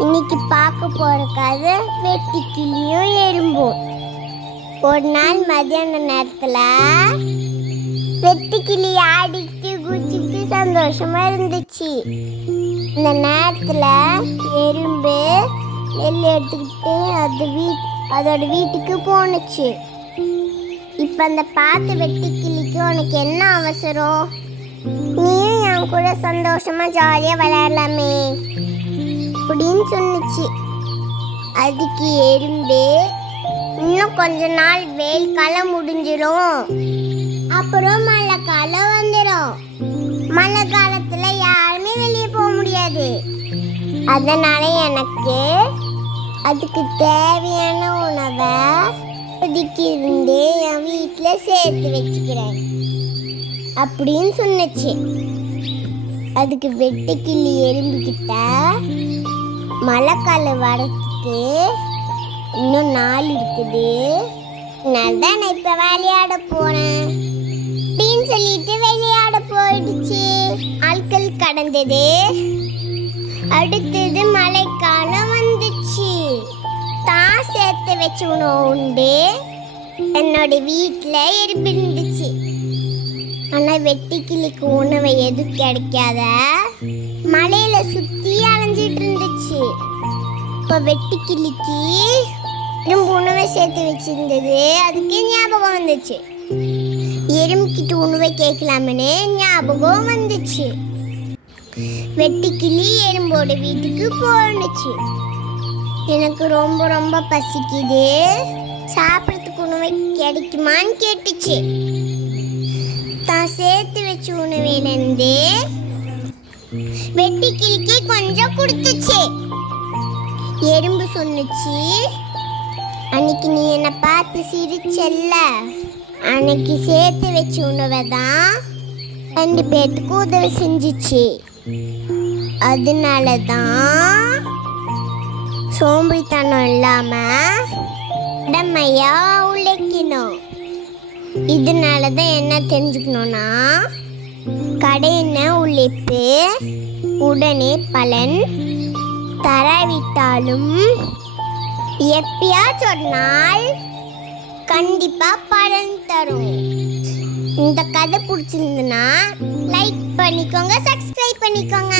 இன்னைக்கு பார்க்க போற கதை வெட்டுக்கிளியும் எறும்பும். ஒரு நாள் மத்தியான நேரத்துல வெட்டுக்கிளி ஆடிட்டு குதிச்சுட்டு சந்தோஷமா இருந்துச்சு. இந்த நேரத்துல எறும்பு நெல் எடுத்துக்கிட்டு அதோட வீட்டுக்கு போனுச்சு. இப்ப அந்த பார்த்து வெட்டுக்கிளிக்கு உனக்கு என்ன அவசரம்? நீயும் என் கூட சந்தோஷமா ஜாலியா விளையாடலாமே அப்படின்னு சொன்னுச்சு. அதுக்கு எறும்பு, இன்னும் கொஞ்ச நாள் வெயில் காலம் முடிஞ்சிடும், அப்புறம் மழை காலம் வந்துடும். மழை காலத்துல யாருமே வெளியே போக முடியாது. அதனால எனக்கு அதுக்கு தேவையான உணவை இப்போதைக்கு இருந்து என் வீட்டில் சேர்த்து வச்சுக்கிறேன் அப்படின்னு சொன்னுச்சு. அதுக்கு வெட்டுக்கிளி எறும்புக்கிட்ட, மழை காலம் வரத்துக்கு இன்னும் நாள் இருக்குது, அதனால தான் நான் இப்போ விளையாட போறேன் அப்படின்னு சொல்லிட்டு விளையாட போயிடுச்சு. ஆட்கள் கடந்தது. அடுத்தது மழைக்காலம் வந்துச்சு. தான் சேர்த்து வச்ச உணவு உண்டு என்னோட வீட்டில் எறும்பு இருந்துச்சு. ஆனால் வெட்டுக்கிளிக்கு உணவை எதுவும் கிடைக்காத மலையில சுற்றி அலைஞ்சிட்டு இருந்துச்சு. இப்போ வெட்டுக்கிளிக்கு எறும்பு உணவை சேர்த்து வச்சிருந்தது. அதுக்கு ஞாபகம் வந்துச்சு. எறும்புக்கிட்ட உணவை கேட்கலாமனே ஞாபகம் வந்துச்சு. வெட்டுக்கிளி எறும்போட வீட்டுக்கு போனுச்சு. எனக்கு ரொம்ப ரொம்ப பசிக்குது, சாப்பிட்றதுக்கு உணவை கிடைக்குமான்னு கேட்டுச்சு. தான் சேர்த்து வச்ச உணவிலிருந்து வெட்டுக்கிளிக்கு கொஞ்சம் கொடுத்துச்சு. எறும்பு சொன்னுச்சு, அன்னைக்கு நீ என்னை பார்த்து சிரிச்சல்ல, அன்னைக்கு சேர்த்து வச்ச உணவை தான் 2 பேர்த்துக்கு உதவி செஞ்சிச்சு. அதனால தான் சோம்பேறித்தனம் இல்லாம உடமையா உழைக்கணும். இதனால தான் என்ன தெரிஞ்சுக்கணும்னா, கடின உழைப்பு உடனே பலன் தராவிட்டாலும் எப்பயாச்சும் ஒரு நாள் கண்டிப்பா பலன் தரும். இந்த கதை பிடிச்சிருந்துன்னா லைக் பண்ணிக்கோங்க, சப்ஸ்கிரைப் பண்ணிக்கோங்க.